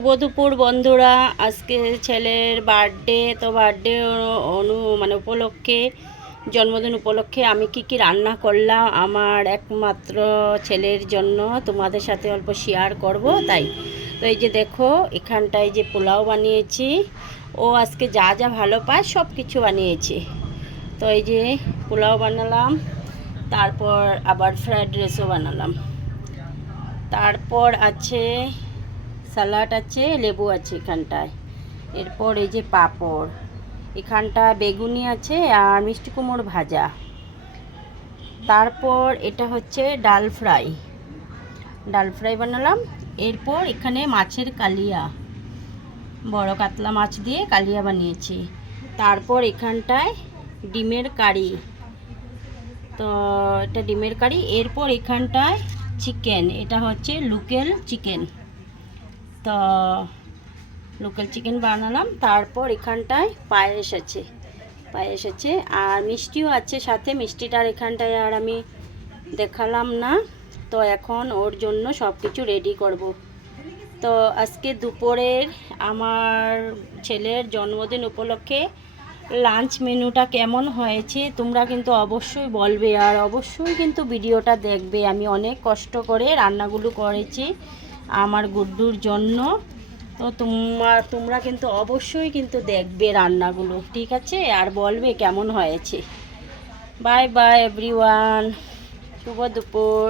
শুভ দুপুর বন্ধুরা। আজকে ছেলের বার্থডে, তো বার্থডে উপলক্ষে, জন্মদিন উপলক্ষে আমি কি রান্না করলাম আমার একমাত্র ছেলের জন্য তোমাদের সাথে অল্প শেয়ার করব। তাই তো এই যে দেখো, এখানটায় যে পোলাও বানিয়েছি, ও আজকে যা যা ভালো পায় সব কিছু বানিয়েছি। তো এই যে পোলাও বানালাম, তারপর আবার ফ্রায়েড রাইসও বানালাম, তারপর আছে স্যালাড, আছে লেবু আছে এখানটায়, এরপর এই যে পাঁপড়, এখানটা বেগুনি আছে আর মিষ্টি কুমড়ো ভাজা, তারপর এটা হচ্ছে ডাল ফ্রাই বানালাম। এরপর এখানে মাছের কালিয়া, বড় কাতলা মাছ দিয়ে কালিয়া বানিয়েছি। তারপর এখানটায় ডিমের কারি, তো এটা ডিমের কারি। এরপর এখানটায় চিকেন, এটা হচ্ছে লোকাল চিকেন, তো লোকাল চিকেন বানালাম। তারপর এখানটায় পায়েস আছে আর মিষ্টিও আছে সাথে। মিষ্টিটার এখানটায় আর আমি দেখালাম না। তো এখন ওর জন্য সব কিছু রেডি করব। তো আজকে দুপুরের আমার ছেলের জন্মদিন উপলক্ষে লাঞ্চ মেনুটা কেমন হয়েছে তোমরা কিন্তু অবশ্যই বলবে, আর অবশ্যই কিন্তু ভিডিওটা দেখবে। আমি অনেক কষ্ট করে রান্নাগুলো করেছি আমার গুড্ডুর জন্য। তো তোমরা কিন্তু অবশ্যই কিন্তু দেখবে রান্নাগুলো, ঠিক আছে? আর বলবে কেমন হয়েছে। বাই বাই এভরিওয়ান, শুভ দুপুর।